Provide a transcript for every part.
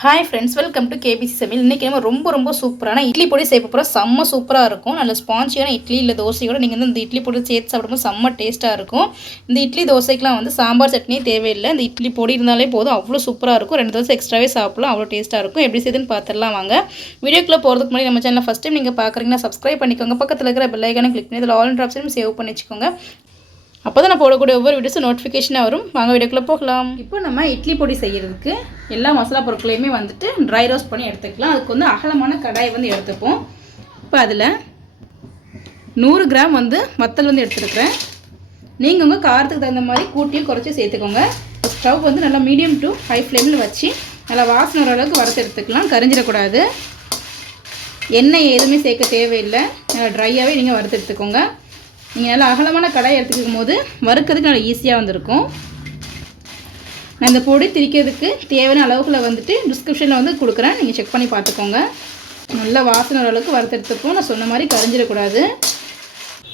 Hi friends welcome to KBC சமையல் இன்றைக்கி நம்ம ரொம்ப ரொம்ப சூப்பரான இட்லி பொடி செய்ய போகிறோம் செம்ம சூப்பராக இருக்கும். நல்ல ஸ்பான்ஜியான இட்லி இல்லை தோசையோட நீங்கள் வந்து இந்த இட்லி பொடி சேர்த்து சாப்பிடும்போது செம்ம டேஸ்ட்டாக இருக்கும். இந்த இட்லி தோசைக்கெலாம் வந்து சாம்பார் சட்னியே தேவையில்லை. இந்த இட்லி பொடி இருந்தாலே போதும். அவ்வளோ சூப்பராக இருக்கும். ரெண்டு தோசை எக்ஸ்ட்ராவே சாப்பிடலாம். அவ்வளோ டேஸ்ட்டாக இருக்கும். எப்படி செய்யுதுன்னு பார்த்துடலாம் வாங்க. வீடியோக்குள்ளே போகிறதுக்கு முன்னாடி நம்ம சேனல் ஃபஸ்ட் டைம் நீங்கள் பார்க்குறீங்கன்னா சப்ஸ்கிரைப் பண்ணிக்கோங்க. பக்கத்தில் இருக்கிற பெல்லைக்கான கிளிக் பண்ணி இதில் ஆல் ஆப்ஷனும் சேவ் பண்ணி வச்சுக்கோங்க. அப்போ தான் நான் போடக்கூடிய ஒவ்வொரு வீடியோஸும் நோட்டிஃபிகேஷனாக வரும். வாங்க வீடியோக்குள்ளே போகலாம். இப்போ நம்ம இட்லி பொடி செய்கிறதுக்கு எல்லா மசாலா பொருட்களையுமே வந்துட்டு ட்ரை ரோஸ்ட் பண்ணி எடுத்துக்கலாம். அதுக்கு வந்து அகலமான கடாயை வந்து எடுத்துப்போம். இப்போ அதில் நூறு கிராம் வந்து வத்தல் வந்து எடுத்துருக்குறேன். நீங்கள் உங்கள் காரத்துக்கு தகுந்த மாதிரி கூட்டியும் குறைச்சி சேர்த்துக்கோங்க. ஸ்டவ் வந்து நல்லா மீடியம் டு ஹை ஃப்ளேமில் வச்சு நல்லா வாசனை வர அளவுக்கு வறுத்து எடுத்துக்கலாம். கரிஞ்சிடக்கூடாது. எண்ணெய் எதுவுமே சேர்க்க தேவையில்லை. நல்லா ட்ரையாகவே நீங்கள் வறுத்து எடுத்துக்கோங்க. நீங்கள் நல்லா அகலமான கடாய் எடுத்துக்கும் போது வறுக்கிறதுக்கு நல்லா ஈஸியாக வந்திருக்கும். நான் இந்த பொடி திரிக்கிறதுக்கு தேவையான அளவுகளை வந்துட்டு டிஸ்கிரிப்ஷனில் வந்து கொடுக்குறேன். நீங்கள் செக் பண்ணி பார்த்துக்கோங்க. நல்லா வாசனை அளவுக்கு வறுத்தெடுத்துப்போம் நான் சொன்ன மாதிரி கரைஞ்சிடக்கூடாது.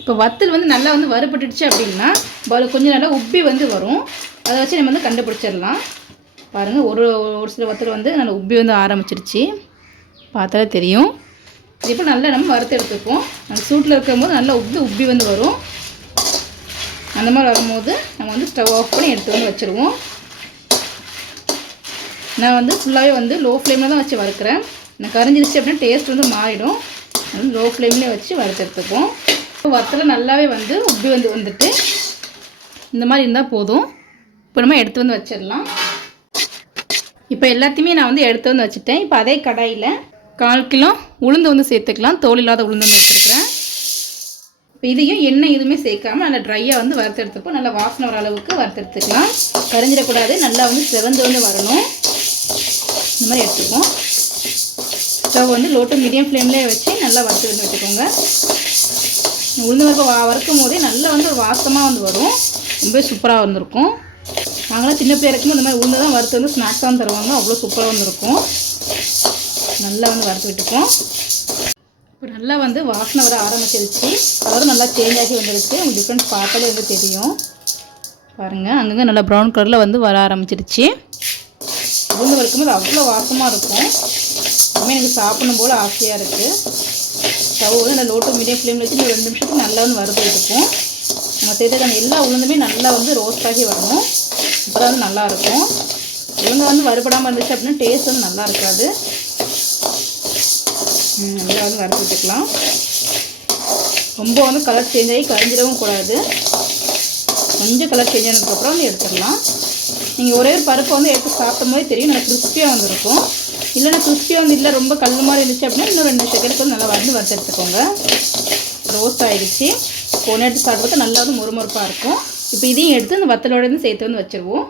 இப்போ வத்தல் வந்து நல்லா வந்து வறுபட்டுடுச்சு அப்படின்னா பல கொஞ்சம் நல்லா உப்பி வந்து வரும். அதை வச்சு நம்ம வந்து கண்டுபிடிச்சிடலாம். பாருங்கள் ஒரு ஒரு சில வத்தல் வந்து நல்லா உப்பி வந்து ஆரம்பிச்சிருச்சு. பார்த்தாலே தெரியும். இப்போ நல்லா நம்ம வறுத்து எடுத்துப்போம். அந்த சூட்டில் இருக்கும்போது நல்லா உப்பி உப்பி வந்து வரும். அந்த மாதிரி வரும்போது நம்ம வந்து ஸ்டவ் ஆஃப் பண்ணி எடுத்து வந்து வச்சுருவோம். நான் வந்து ஃபுல்லாகவே வந்து லோ ஃப்ளேமில் தான் வச்சு வறுக்கிறேன். நான் கரைஞ்சிருச்சு அப்படின்னா டேஸ்ட் வந்து மாறிடும். வந்து லோ ஃப்ளேம்லேயே வச்சு வறுத்து எடுத்துப்போம். இப்போ வத்தலை நல்லாவே வந்து உப்பி வந்து வந்துட்டு இந்த மாதிரி இருந்தால் போதும். இப்போ நம்ம எடுத்து வந்து வச்சிடலாம். இப்போ எல்லாத்தையுமே நான் வந்து எடுத்து வந்து வச்சுட்டேன். இப்போ அதே கடாயில் கால் கிலோ உளுந்து வந்து சேர்த்துக்கலாம். தோல் இல்லாத உளுந்து வந்து வச்சுருக்கிறேன். இப்போ இதையும் எண்ணெய் எதுவுமே சேர்க்காம நல்லா ட்ரையாக வந்து வறுத்தெடுத்துப்போம். நல்லா வாசனை வர அளவுக்கு வறுத்து எடுத்துக்கலாம் கரைஞ்சிடக்கூடாது. நல்லா வந்து செவந்து வந்து வரணும். இந்த மாதிரி எடுத்துப்போம். ஸ்டவ் வந்து லோ டு மீடியம் ஃப்ளேம்லேயே வச்சு நல்லா வறுத்து வந்து வச்சுக்கோங்க. உளுந்து பருப்பு வா வறுக்கும் போதே நல்லா வந்து ஒரு வாசமாக வந்து வரும். ரொம்ப சூப்பராக வந்திருக்கும். நாங்களாம் சின்ன பிள்ளையா இருக்கும்போது இந்த மாதிரி உளுந்து தான் வறுத்து வந்து ஸ்நாக்ஸ் தான் தருவாங்க. அவ்வளோ சூப்பராக வந்திருக்கும். நல்லா வந்து வறுத்து விட்டுப்போம். இப்போ நல்லா வந்து வாசனை வர ஆரம்பிச்சிருச்சு. கலரும் நல்லா சேஞ்ச் ஆகி வந்துருச்சு. உங்களுக்கு டிஃப்ரெண்ட் பார்த்தாலே வந்து தெரியும். பாருங்கள் அங்கங்கே நல்லா ப்ரௌன் கலரில் வந்து வர ஆரம்பிச்சிருச்சு. உளுந்து வறுக்கும்போது அவ்வளோ வாசமாக இருக்கும். அதுவுமே எனக்கு சாப்பிடணும் போல் ஆசையாக இருக்குது ஸ்டவ் வந்து நல்லா லோ டு மீடியம் ஃப்ளேமில் வச்சு ரெண்டு நிமிஷத்துக்கு நல்லா வந்து வறுத்து விட்டுப்போம். நம்ம செய்தது எல்லா உளுந்துமே நல்லா வந்து ரோஸ்ட் ஆகி வரணும். அப்புறம் வந்து நல்லாயிருக்கும் உளுந்து வந்து வறுபடாமல் இருந்துச்சு அப்படின்னா டேஸ்ட் வந்து நல்லா இருக்காது. நல்லா வந்து வறுத்து விட்டுக்கலாம். ரொம்ப வந்து கலர் சேஞ்ச் ஆகி கரைஞ்சிடவும் கூடாது. கொஞ்சம் கலர் சேஞ்ச் ஆனதுக்கப்புறம் வந்து எடுத்துடலாம். நீங்கள் ஒரே ஒரு பருப்பை வந்து எடுத்து சாப்பிடும் போதே தெரியும் நல்லா கிறிஸ்பியாக வந்துருக்கும். இல்லைன்னா கிறிஸ்பியாக வந்து இல்லை ரொம்ப கல் மாதிரி இருந்துச்சு அப்படின்னா இன்னும் ரெண்டு செகண்டுக்கு வந்து நல்லா வந்து வறுத்து எடுத்துக்கோங்க. ரோஸ்ட் ஆகிடுச்சு ஒன்று எடுத்து சாப்பிட்றது நல்லா வந்து முறுமுறுப்பாக இருக்கும். இப்போ இதையும் எடுத்து அந்த வத்தலோட சேர்த்து வந்து வச்சுருவோம்.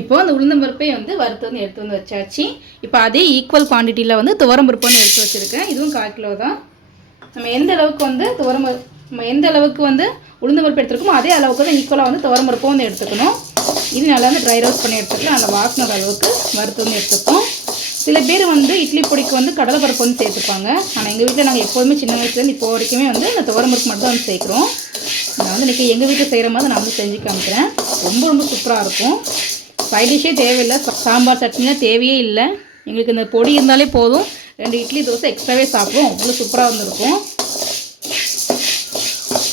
இப்போ அந்த உளுந்தம் வந்து வறுத்து வந்து எடுத்து வந்து வச்சாச்சு. இப்போ அதே ஈக்குவல் குவான்டிட்டியில் வந்து துவரம் பருப்பு எடுத்து வச்சுருக்கேன். இதுவும் கால் கிலோ தான். நம்ம எந்த அளவுக்கு வந்து துவரம் நம்ம எந்த அளவுக்கு வந்து உளுந்தம்பருப்பு எடுத்துருக்கோமோ அதே அளவுக்கு தான் ஈக்குவலாக வந்து துவரம் பருப்பும் வந்து எடுத்துக்கணும். இது நல்லா வந்து ட்ரை ரோஸ்ட் பண்ணி எடுத்துக்கலாம். நல்லா வாசனை அளவுக்கு வறுத்து வந்து எடுத்துப்போம். சில பேர் வந்து இட்லி பொடிக்கு வந்து கடலை பருப்பு வந்து சேர்த்துப்பாங்க. ஆனால் எங்கள் வீட்டில் நாங்கள் எப்போதுமே சின்ன வயசுலேருந்து இப்போ வரைக்குமே வந்து இந்த துவரம் பருப்பு மட்டும் தான் வந்து சேர்க்குறோம். நான் வந்து இன்றைக்கி எங்கள் வீட்டில் செய்கிற மாதிரி நான் வந்து செஞ்சு காமிக்கிறேன். ரொம்ப ரொம்ப சூப்பராக இருக்கும். சைட் டிஷ்ஷே தேவையில்லை. சாம்பார் சட்னிலாம் தேவையே இல்லை. எங்களுக்கு இந்த பொடி இருந்தாலே போதும். ரெண்டு இட்லி தோசை எக்ஸ்ட்ராவே சாப்பிடுவோம். அவ்வளோ சூப்பராக வந்திருக்கும்.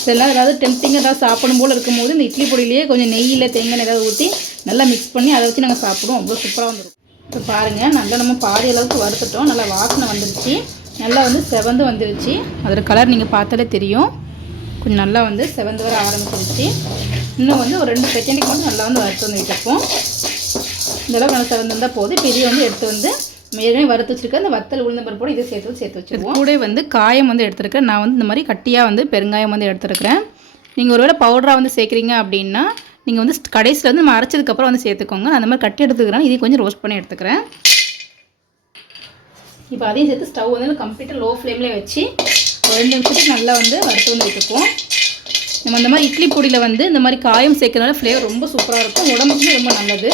இதெல்லாம் ஏதாவது டெம்டிங் ஏதாவது சாப்பிடும் போல் இருக்கும்போது இந்த இட்லி பொடியிலேயே கொஞ்சம் நெய்யில் தேங்காய் ஏதாவது ஊற்றி நல்லா மிக்ஸ் பண்ணி அதை வச்சு நாங்கள் சாப்பிடுவோம். அவ்வளோ சூப்பராக வந்துருக்கும். இப்போ பாருங்கள் நல்லா நம்ம பாதி அளவுக்கு வறுத்துட்டோம். நல்லா வாசனை வந்துருச்சு. நல்லா வந்து செவந்து வந்துருச்சு. அதோட கலர் நீங்கள் பார்த்தாலே தெரியும். கொஞ்சம் நல்லா வந்து செவந்து வர ஆரம்பிச்சிருச்சு. இன்னும் வந்து ஒரு ரெண்டு செகண்டுக்கு மட்டும் நல்லா வந்து வறுத்து வந்து விட்டுப்போம் இந்த அளவுக்கு நல்லா போதும். இப்போ இதையும் வந்து எடுத்து வந்து ஏற்கனவே வறுத்து வச்சிருக்க அந்த வத்தல் உளுந்த பருப்போடு இதை சேர்த்து சேர்த்து வச்சுருவோம். கூட வந்து காயம் வந்து எடுத்துருக்கேன் நான் வந்து இந்த மாதிரி கட்டியாக வந்து பெருங்காயம் வந்து எடுத்துருக்கிறேன். நீங்கள் ஒருவேளை பவுடராக வந்து சேர்க்குறீங்க அப்படின்னா நீங்கள் வந்து கடைசியில் வந்து நம்ம அரைச்சதுக்கப்புறம் வந்து சேர்த்துக்கோங்க. அந்த மாதிரி கட்டி எடுத்துக்கிறேன். இதையும் கொஞ்சம் ரோஸ்ட் பண்ணி எடுத்துக்கிறேன். இப்போ அதையும் சேர்த்து ஸ்டவ் வந்து கம்ப்ளீட்டாக லோ ஃப்ளேம்லேயே வச்சு ரெண்டு நிமிஷத்துக்கு நல்லா வந்து வறுத்து வந்து வச்சுப்போம் நம்ம அந்த மாதிரி இட்லி பொடியில் வந்து இந்த மாதிரி காயம் சேர்க்கறதுனால ஃப்ளேவர் ரொம்ப சூப்பராக இருக்கும். உடம்புக்குமே ரொம்ப நல்லது.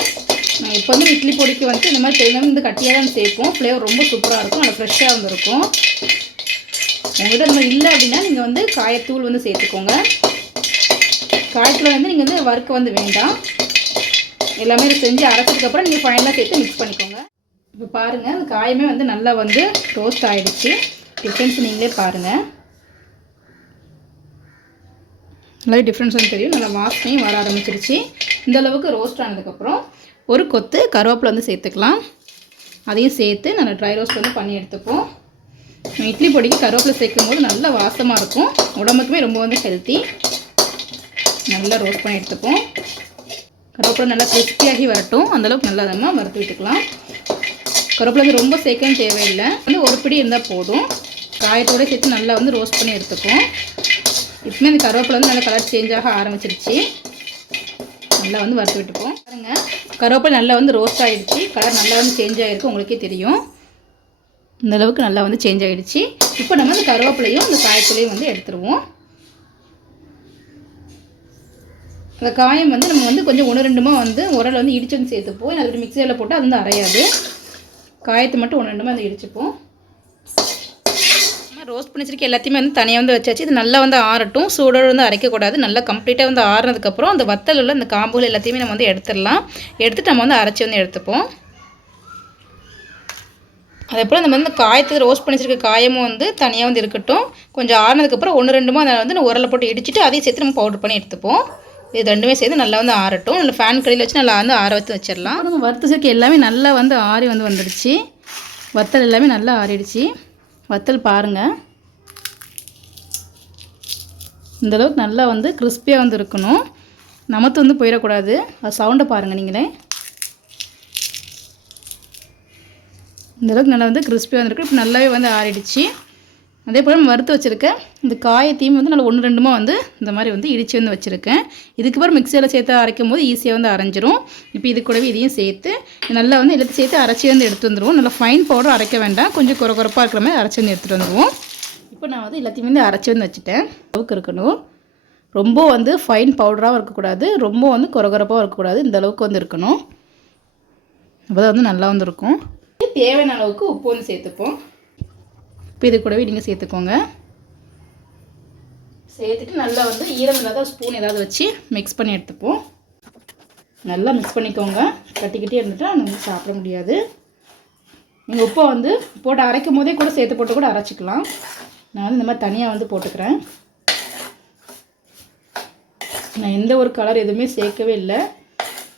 நான் வந்து இட்லி பொடிக்கு வந்து இந்த மாதிரி தேங்காய் வந்து கட்டியாக தான் சேர்ப்போம். ஃப்ளேவர் ரொம்ப சூப்பராக இருக்கும். நல்லா ஃப்ரெஷ்ஷாக வந்துருக்கும். உங்கள்கிட்ட இந்த மாதிரி இல்லை அப்படின்னா நீங்கள் வந்து காயத்தூள் வந்து சேர்த்துக்கோங்க. காயத்தில் வந்து நீங்கள் வந்து வறுக்க வந்து வேண்டாம். எல்லாமே செஞ்சு அரைச்சதுக்கப்புறம் நீங்கள் ஃபைனலாக சேர்த்து மிக்ஸ் பண்ணிக்கோங்க. இப்போ பாருங்கள் அந்த காயமே வந்து நல்லா வந்து ரோஸ்ட் ஆகிடுச்சு டிஃப்ரென்ஸ் நீங்களே பாருங்கள் நல்லா டிஃப்ரென்ஸ் வந்து தெரியும். நல்லா வாசனையும் வர ஆரம்பிச்சிருச்சு. இந்தளவுக்கு ரோஸ்ட் ஆனதுக்கப்புறம் ஒரு கொத்து கருவேப்பிலை வந்து சேர்த்துக்கலாம். அதையும் சேர்த்து நல்லா ட்ரை ரோஸ்ட் வந்து பண்ணி எடுத்துப்போம். இட்லி பொடிக்கு கருவேப்பிலை சேர்க்கும் போது நல்ல வாசமாக இருக்கும். உடம்புக்குமே ரொம்ப வந்து ஹெல்த்தி நல்லா ரோஸ்ட் பண்ணி எடுத்துப்போம். கருவேப்பிலை நல்லா கிறிஸ்பியாகி வரட்டும். அந்தளவுக்கு நல்லா நம்ம வறுத்து விட்டுக்கலாம். கருவேப்பிலை வந்து ரொம்ப சேர்க்கணும் தேவையில்லை. வந்து ஒரு பிடி இருந்தால் போதும். காயத்தோடு சேர்த்து நல்லா வந்து ரோஸ்ட் பண்ணி எடுத்துப்போம். இப்போமே அந்த கருவேப்பிலை வந்து நல்லா கலர் சேஞ்ச் ஆக ஆரம்பிச்சிருச்சு. நல்லா வந்து வறுத்து விட்டுப்போம். பாருங்கள் கருவேப்பிலை நல்லா வந்து ரோஸ்ட் ஆகிடுச்சு கலர் நல்லா வந்து சேஞ்ச் ஆகிருக்கு உங்களுக்கே தெரியும். இந்த அளவுக்கு நல்லா வந்து சேஞ்ச் ஆகிடுச்சு இப்போ நம்ம அந்த கருவேப்பிலையும் அந்த காயத்துலையும் வந்து எடுத்துருவோம். அந்த காயம் வந்து நம்ம வந்து கொஞ்சம் ஒன்று ரெண்டுமா வந்து உரல் வந்து இடிச்சு வந்து சேர்த்துப்போம். அதில் மிக்சியில் போட்டு அது வந்து அரையாது. காயத்தை மட்டும் ஒன்று ரெண்டுமா வந்து இடிச்சுப்போம். ரோஸ்ட் பண்ணி வச்சிருக்க எல்லாத்தையுமே வந்து தனியாக வந்து வச்சாச்சு. இது நல்லா வந்து ஆறட்டும். சூடோடு வந்து அரைக்கக்கூடாது. நல்லா கம்ப்ளீட்டாக வந்து ஆறுனதுக்கப்புறம் அந்த வத்தல் உள்ள அந்த காம்புகள் எல்லாத்தையுமே நம்ம வந்து எடுத்துடலாம். எடுத்துட்டு நம்ம வந்து அரைச்சி வந்து எடுத்துப்போம். அதே போல் நம்ம வந்து காயத்துக்கு ரோஸ்ட் பண்ணி வச்சிருக்க காயமும் வந்து தனியாக வந்து இருக்கட்டும். கொஞ்சம் ஆறுனதுக்கப்புறம் ஒன்று ரெண்டுமோ அதை வந்து உரலை போட்டு இடிச்சிட்டு அதையும் சேர்த்து நம்ம பவுடர் பண்ணி எடுத்துப்போம். இது ரெண்டுமே சேர்த்து நல்லா வந்து ஆறட்டும். நல்லா ஃபேன் கடையில் வச்சு நல்லா வந்து ஆற வச்சு வச்சிடலாம். நம்ம வறுத்து சேர்க்க எல்லாமே நல்லா வந்து ஆறி வந்து வந்துடுச்சு. வத்தல் எல்லாமே நல்லா ஆறிடுச்சு. வத்தல் பாருங்கள் இந்தளவுக்கு நல்லா வந்து கிறிஸ்பியாக வந்து இருக்கணும். நமத்து வந்து போயிடக்கூடாது. அது சவுண்டை பாருங்கள் நீங்களே. இந்தளவுக்கு நல்லா வந்து கிறிஸ்பியாக வந்துருக்கு இப்போ நல்லாவே வந்து ஆறிடுச்சு. அதே போல் நம்ம வறுத்து வச்சுருக்கேன். இந்த காயத்தையும் வந்து நல்லா ஒன்று ரெண்டுமா வந்து இந்த மாதிரி வந்து இடித்து வந்து வச்சுருக்கேன். இதுக்கு அப்புறம் மிக்சியில் சேர்த்து அரைக்கும் போது ஈஸியாக வந்து அரைஞ்சிரும். இப்போ இது கூடவே இதையும் சேர்த்து நல்லா வந்து எல்லாத்தையும் சேர்த்து அரைச்சி வந்து எடுத்து வந்துடுவோம் நல்லா ஃபைன் பவுடர் அரைக்க வேண்டாம். கொஞ்சம் குறை குறைப்பாக இருக்கிற மாதிரி அரைச்சி வந்து எடுத்துகிட்டு வந்துடுவோம் இப்போ நான் வந்து எல்லாத்தையுமே வந்து அரைச்சி வந்து வச்சுட்டேன். அளவுக்கு இருக்கணும். ரொம்ப வந்து ஃபைன் பவுடராகவும் இருக்கக்கூடாது. ரொம்ப வந்து குறகுறப்பாகவும் இருக்கக்கூடாது. இந்த அளவுக்கு வந்து இருக்கணும். அப்போ வந்து நல்லா வந்து இருக்கும். தேவையான அளவுக்கு உப்பு வந்து சேர்த்துப்போம். இப்போ இது கூடவே நீங்கள் சேர்த்துக்கோங்க. சேர்த்துட்டு நல்லா வந்து ஈரம் இல்லாத ஸ்பூன் ஏதாவது வச்சு மிக்ஸ் பண்ணி எடுத்துப்போம். நல்லா மிக்ஸ் பண்ணிக்கோங்க. கட்டிக்கிட்டே இருந்துட்டால் நம்ம சாப்பிட முடியாது. நீங்கள் உப்பை வந்து போட்டு அரைக்கும் போதே கூட சேர்த்து போட்டு கூட அரைச்சிக்கலாம். நான் வந்து இந்த மாதிரி தனியாக வந்து போட்டுக்கிறேன். நான் எந்த ஒரு கலர் எதுவுமே சேர்க்கவே இல்லை.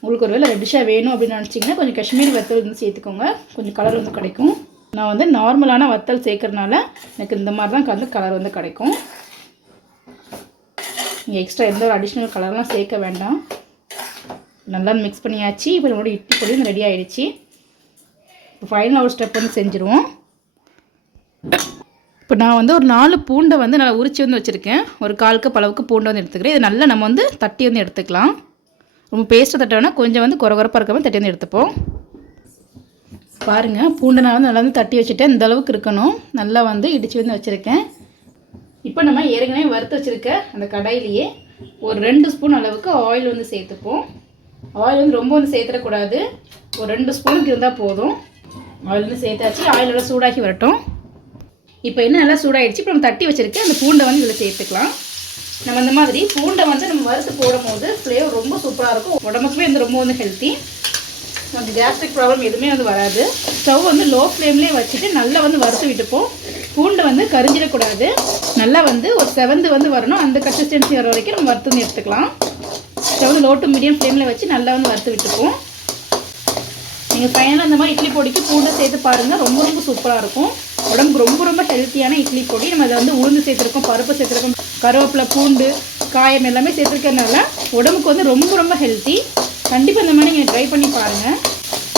உங்களுக்கு ஒரு வேலை ரெட்டிஷாக வேணும் அப்படின்னு நினச்சிங்கன்னா கொஞ்சம் காஷ்மீர் வெத்தல் வந்து சேர்த்துக்கோங்க. கொஞ்சம் கலர் வந்து கிடைக்கும். நான் வந்து நார்மலான வத்தல் சேர்க்கறனால எனக்கு இந்த மாதிரி தான் கலந்து கலர் வந்து கிடைக்கும். நீங்கள் எக்ஸ்ட்ரா எந்த ஒரு அடிஷ்னல் கலர்லாம் சேர்க்க வேண்டாம். நல்லா மிக்ஸ் பண்ணியாச்சு. இப்போ நம்மளோட இட்லி பொடி வந்து ரெடி ஆகிடுச்சு இப்போ ஃபைனல் ஒரு ஸ்டெப் வந்து செஞ்சுருவோம். இப்போ நான் வந்து ஒரு நாலு பூண்டை வந்து நல்லா உரிச்சு வந்து வச்சுருக்கேன். ஒரு கால் கப் அளவுக்கு பூண்டை வந்து எடுத்துக்கிறேன். இது நல்லா நம்ம வந்து தட்டி வந்து எடுத்துக்கலாம். ரொம்ப பேஸ்ட்டை தட்டோன்னா கொஞ்சம் வந்து குறகுறப்பாக இருக்க மாதிரி தட்டி வந்து எடுத்துப்போம். பாருங்கள் பூண்டை நான் வந்து நல்லா வந்து தட்டி வச்சுட்டேன். இந்த அளவுக்கு இருக்கணும். நல்லா வந்து இடித்து வந்து வச்சுருக்கேன். இப்போ நம்ம ஏற்கனவே வறுத்து வச்சுருக்க அந்த கடாயிலேயே ஒரு ரெண்டு ஸ்பூன் அளவுக்கு ஆயில் வந்து சேர்த்துப்போம். ஆயில் வந்து ரொம்ப வந்து சேர்த்துடக்கூடாது. ஒரு ரெண்டு ஸ்பூனுக்கு இருந்தால் போதும். ஆயில் வந்து சேர்த்தாச்சு. ஆயில் சூடாகி வரட்டும். இப்போ என்ன நல்லா சூடாகிடுச்சு இப்போ நம்ம தட்டி வச்சுருக்க அந்த பூண்டை வந்து இதில் சேர்த்துக்கலாம். நம்ம இந்த மாதிரி பூண்டை வந்து நம்ம வறுத்து போடும் போது ஃப்ளேவர் ரொம்ப சூப்பராக இருக்கும். உடம்புக்குமே வந்து ரொம்ப வந்து ஹெல்த்தி நமக்கு கேஸ்ட்ரிக் ப்ராப்ளம் எதுவுமே வந்து வராது. ஸ்டவ் வந்து லோ ஃப்ளேம்லேயே வச்சுட்டு நல்லா வந்து வறுத்து விட்டுப்போம். பூண்டு வந்து கரிஞ்சிடக்கூடாது. நல்லா வந்து ஒரு செவந்து வந்து வரணும். அந்த கன்சிஸ்டன்சி வர வரைக்கும் நம்ம வறுத்து வந்து எடுத்துக்கலாம். ஸ்டவ் லோ டு மீடியம் ஃப்ளேமில் வச்சு நல்லா வந்து வறுத்து விட்டுப்போம். நீங்கள் ஃபைனலாக அந்த மாதிரி இட்லி பொடிக்கு பூண்டை சேர்த்து பாருங்கள் ரொம்ப ரொம்ப சூப்பராக இருக்கும். உடம்புக்கு ரொம்ப ரொம்ப ஹெல்த்தியான இட்லி பொடி. நம்ம அதை வந்து உளுந்து சேர்த்துருக்கோம் பருப்பு சேர்த்துருக்கோம் கருவேப்பிலை பூண்டு காயம் எல்லாமே சேர்த்துருக்கறனால உடம்புக்கு வந்து ரொம்ப ரொம்ப ஹெல்த்தி கண்டிப்பாக இந்த மாதிரி நீங்கள் ட்ரை பண்ணி பாருங்கள்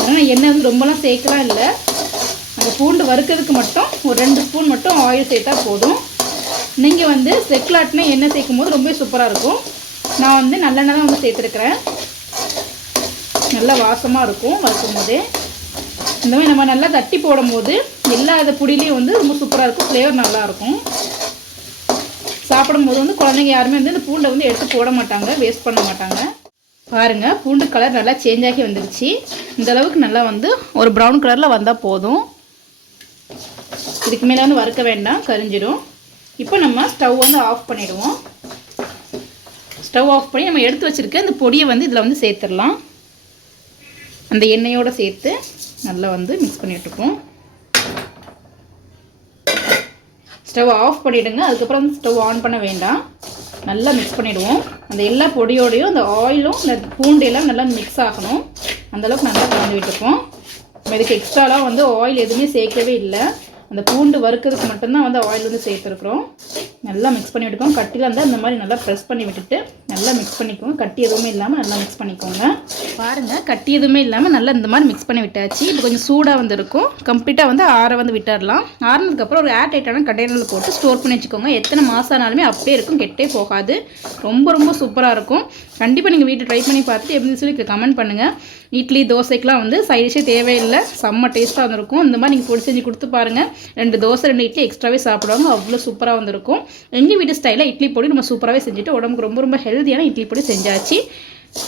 ஆனால் எண்ணெய் வந்து ரொம்பலாம் சேர்க்கலாம் இல்லை. அந்த பூண்டு வறுக்கிறதுக்கு மட்டும் ஒரு ரெண்டு ஸ்பூன் மட்டும் ஆயில் சேர்த்தா போதும். நீங்கள் வந்து செக்லாட்னா எண்ணெய் சேர்க்கும் போது ரொம்ப சூப்பராக இருக்கும். நான் வந்து நல்லெண்ணெய் தான் வந்து சேர்த்துருக்குறேன். நல்லா வாசமாக இருக்கும் வறுக்கும் போதே. இந்த மாதிரி நம்ம நல்லா தட்டி போடும்போது எல்லா இது புடிலையும் வந்து ரொம்ப சூப்பராக இருக்கும். ஃப்ளேவர் நல்லாயிருக்கும் சாப்பிடும்போது வந்து குழந்தைங்க யாருமே வந்து இந்த பூண்டை வந்து எடுத்து போட மாட்டாங்க வேஸ்ட் பண்ண மாட்டாங்க. பாருங்கள் பூண்டு கலர் நல்லா சேஞ்ச் ஆகி வந்துருச்சு. இந்த அளவுக்கு நல்லா வந்து ஒரு ப்ரௌன் கலரில் வந்தால் போதும். இதுக்கு மேலே வந்து வறுக்க வேண்டாம் கரிஞ்சிடும் இப்போ நம்ம ஸ்டவ் வந்து ஆஃப் பண்ணிடுவோம். ஸ்டவ் ஆஃப் பண்ணி நம்ம எடுத்து வச்சுருக்க இந்த பொடியை வந்து இதில் வந்து சேர்த்துடலாம். அந்த எண்ணெயோடு சேர்த்து நல்லா வந்து மிக்ஸ் பண்ணிகிட்ருக்கோம் ஸ்டவ் ஆஃப் பண்ணிவிடுங்க அதுக்கப்புறம் வந்து ஸ்டவ் ஆன் பண்ண வேண்டாம். நல்லா மிக்ஸ் பண்ணிவிடுவோம் அந்த எல்லா பொடியோடையும் அந்த ஆயிலும் இந்த பூண்டு எல்லாம் நல்லா மிக்ஸ் ஆகணும். அந்தளவுக்கு நல்லா கலந்து விட்டுருக்கோம் நம்ம இதுக்கு எக்ஸ்ட்ராலாம் வந்து ஆயில் எதுவுமே சேர்க்கவே இல்லை. அந்த பூண்டு வறுக்கிறதுக்கு மட்டும்தான் வந்து ஆயில் வந்து சேர்த்துருக்குறோம். நல்லா மிக்ஸ் பண்ணி விட்டுக்கோங்க கட்டியில் இருந்தால் இந்த மாதிரி நல்லா ப்ரெஸ் பண்ணி விட்டுட்டு நல்லா மிக்ஸ் பண்ணிக்கோங்க. கட்டி எதுவுமே இல்லாமல் நல்லா மிக்ஸ் பண்ணிக்கோங்க. பாருங்கள் கட்டி எதுவுமே இல்லாமல் நல்லா இந்த மாதிரி மிக்ஸ் பண்ணி விட்டாச்சு. இப்போ கொஞ்சம் சூடாக வந்துருக்கும். கம்ப்ளீட்டாக வந்து ஆற வந்து விட்டுடலாம் ஆறினதுக்கப்புறம் ஒரு ஏர் டைட்டான கண்டெய்னரில் போட்டு ஸ்டோர் பண்ணி வச்சுக்கோங்க. எத்தனை மாதம் ஆனாலுமே அப்படியே இருக்கும். கெட்டே போகாது. ரொம்ப ரொம்ப சூப்பராக இருக்கும். கண்டிப்பாக நீங்கள் வீட்டில் ட்ரை பண்ணி பார்த்துட்டு எப்படி சொல்லி கமெண்ட் பண்ணுங்கள் இட்லி தோசைக்கெலாம் வந்து சைடிஷே தேவையில்லை. செம்ம டேஸ்ட்டாக வந்திருக்கும். இந்த மாதிரி நீங்கள் பொடி செஞ்சு கொடுத்து பாருங்கள் ரெண்டு தோசை ரெண்டு இட்லி எக்ஸ்ட்ராவே சாப்பிடுவாங்க. அவ்வளோ சூப்பராக வந்திருக்கும். எங்கள் வீட்டு ஸ்டைலில் இட்லி பொடி நம்ம சூப்பராகவே செஞ்சுட்டு உடம்புக்கு ரொம்ப ரொம்ப ஹெல்த்தியான இட்லி பொடி செஞ்சாச்சு.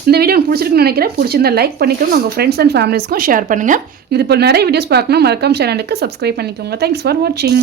இந்த வீடியோ உங்களுக்கு பிடிச்சிருக்குன்னு நினைக்கிறேன். பிடிச்சிருந்தா லைக் பண்ணிக்கணும். உங்கள் ஃப்ரெண்ட்ஸ் அண்ட் ஃபேமிலிஸ்க்கும் ஷேர் பண்ணுங்கள் இது போல் நிறைய வீடியோஸ் பார்க்கணும். மறக்காம சேனலுக்கு சப்ஸ்கிரைப் பண்ணிக்கோங்க. தேங்க்ஸ் ஃபார் வாட்சிங்